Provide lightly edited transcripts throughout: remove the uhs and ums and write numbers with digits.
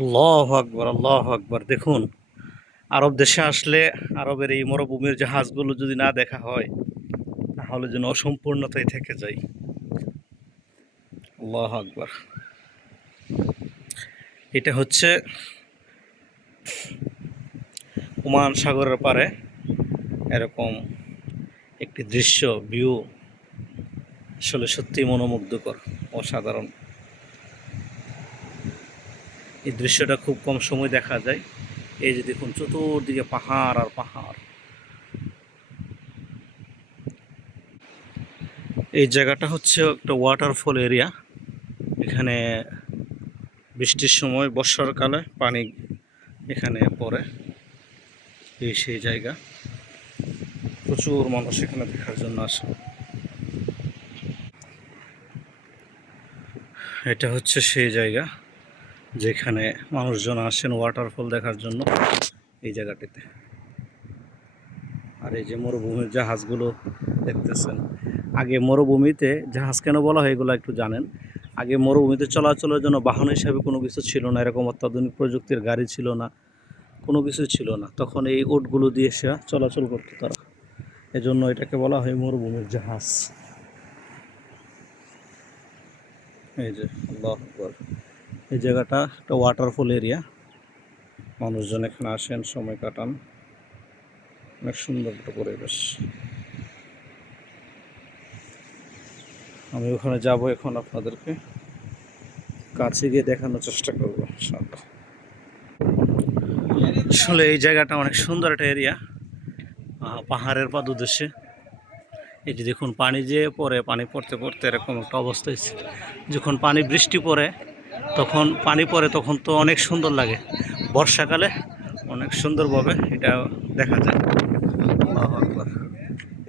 আল্লাহু আকবার, আল্লাহু আকবার। দেখুন, আরব দেশে আসলে আরবের এই মরুভূমির জাহাজগুলো যদি না দেখা হয় তাহলে যেন অসম্পূর্ণতাই থেকে যায়। আল্লাহু আকবার। এটা হচ্ছে ওমান সাগরের পারে এরকম একটি দৃশ্য, ভিউ আসলে সত্যিই মনোমুগ্ধকর, অসাধারণ। এই দৃশ্যটা খুব কম সময় দেখা যায়। এই যে দেখুন, চতুর্দিকে পাহাড় আর পাহাড়। এই জায়গাটা হচ্ছে একটা ওয়াটারফল এরিয়া। এখানে বৃষ্টির সময়, বর্ষাকালে পানি এখানে পড়ে। এই সেই জায়গা, প্রচুর মানুষ এখানে দেখার জন্য আসে। এটা হচ্ছে সেই জায়গা যেখানে মানুষজন আসেন ওয়াটারফল দেখার জন্য, এই জায়গাটিতে। আর এই যে মরুভূমির জাহাজগুলো দেখতেছেন, আগে মরুভূমিতে জাহাজ কেন বলা হয় এগুলো একটু জানেন। আগে মরুভূমিতে চলাচলের জন্য বাহন হিসাবে কোনো কিছু ছিল না, এরকম অত্যাধুনিক প্রযুক্তির গাড়ি ছিল না, কোনো কিছু ছিল না। তখন এই উটগুলো দিয়ে সে চলাচল করতো তারা, এজন্য এটাকে বলা হয় মরুভূমির জাহাজ। এই যে আল্লাহু আকবার, এই জায়গাটা একটা ওয়াটারফল এরিয়া। মানুষজন এখানে আসেন, সময় কাটান, অনেক সুন্দর একটা পরিবেশ। আমি ওখানে যাব এখন, আপনাদেরকে কাছে গিয়ে দেখানোর চেষ্টা করবো। আসলে এই জায়গাটা অনেক সুন্দর একটা এরিয়া, পাহাড়ের পাদদেশে। এই যে দেখুন, পানি যে পড়ে, পানি পড়তে পড়তে এরকম একটা অবস্থা হয়েছে। যখন পানি বৃষ্টি পড়ে, তখন পানি পড়ে, তখন তো অনেক সুন্দর লাগে। বর্ষাকালে অনেক সুন্দরভাবে এটা দেখা যায়। আল্লাহু আকবার।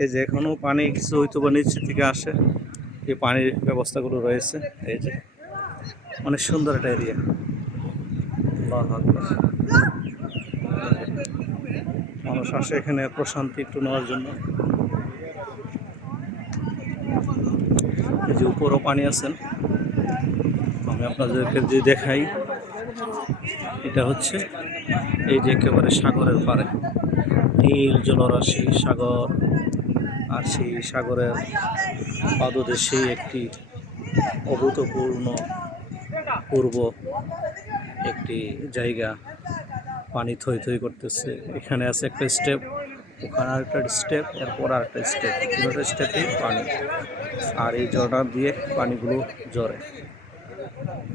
এই যে এখনও পানি কিছু হয়তো বা নিচে থেকে আসে, এই পানির ব্যবস্থাগুলো রয়েছে। এই যে অনেক সুন্দর একটা এরিয়া। আল্লাহু আকবার। মানুষ আসে এখানে প্রশান্তি একটু নেওয়ার জন্য। এই যে উপরও পানি আছেন, আমি আপনাদেরকে যে দেখাই, এটা হচ্ছে এই যে একেবারে সাগরের পাড়ে, নীল জলরাশি সাগর। আর সেই সাগরের পাদদেশে একটি অভূতপূর্ণ পূর্ব একটি জায়গা, পানি থই থই করতেছে। এখানে আছে একটা স্টেপ, ওখানে আরেকটা স্টেপ, এরপর আরেকটা স্টেপ, তিনটা স্টেপে পানি। আর এই ঝর্ণা দিয়ে পানিগুলো ঝরে।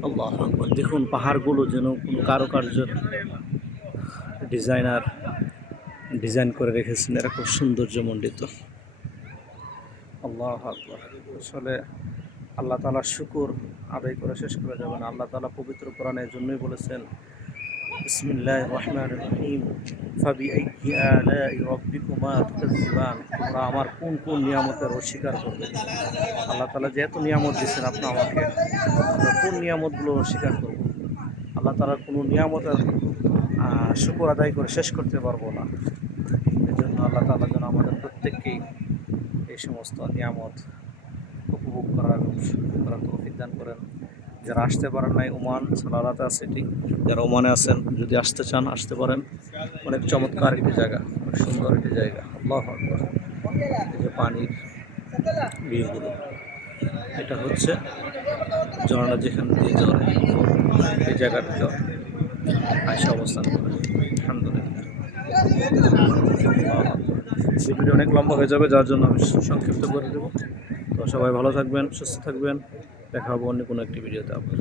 আল্লাহু আকবার। দেখুন, পাহাড়গুলো যেন কোনো কারুকার্যের ডিজাইন করে রেখেছেন, এরা খুব সৌন্দর্যমণ্ডিত। আল্লাহু আকবার। আসলে আল্লাহ তাআলার শুকর আদায় করে শেষ করা যাবে না। আল্লাহ তাআলা পবিত্র কোরআনের জন্যই বলেছেন, বিসমিল্লাহির রহমানির রহিম, ফাবিআইয়ি আলাই রাব্বিকুমা তুকাজ্জিবান। তোমরা আমার কোন কোন নিয়ামতের অস্বীকার করবে? আল্লাহ তাআলা যে এত নিয়ামত দিয়েছেন আপনি আমাকে, আমরা কোন নিয়ামতগুলো অস্বীকার করব? আল্লাহ তাআলার কোনো নিয়ামতের শুকর আদায় করে শেষ করতে পারবো না। এই জন্য আল্লাহ তাআলা যেন আমাদের প্রত্যেককেই এই সমস্ত নিয়ামত উপভোগ করার তৌফিক দান করেন। যারা আসতে পারেন নাই, ওমান সালালাতা সিটি, যারা ওমানে আছেন, যদি আসতে চান আসতে পারেন। অনেক চমৎকার একটি জায়গা, অনেক সুন্দর একটি জায়গা। আল্লাহু আকবার। এই যে পানির ভিউগুলো, এটা হচ্ছে ঝর্ণা যেখান দিয়ে ঝরে, এই জায়গাটা আয়সা অবস্থান করে। আলহামদুলিল্লাহ। ভিডিওটি অনেক লম্বা হয়ে যাবে, যার জন্য আমি সংক্ষিপ্ত করে দেবো। তো সবাই ভালো থাকবেন, সুস্থ থাকবেন, দেখা হবে অন্য কোনো একটি ভিডিওতে আপনার।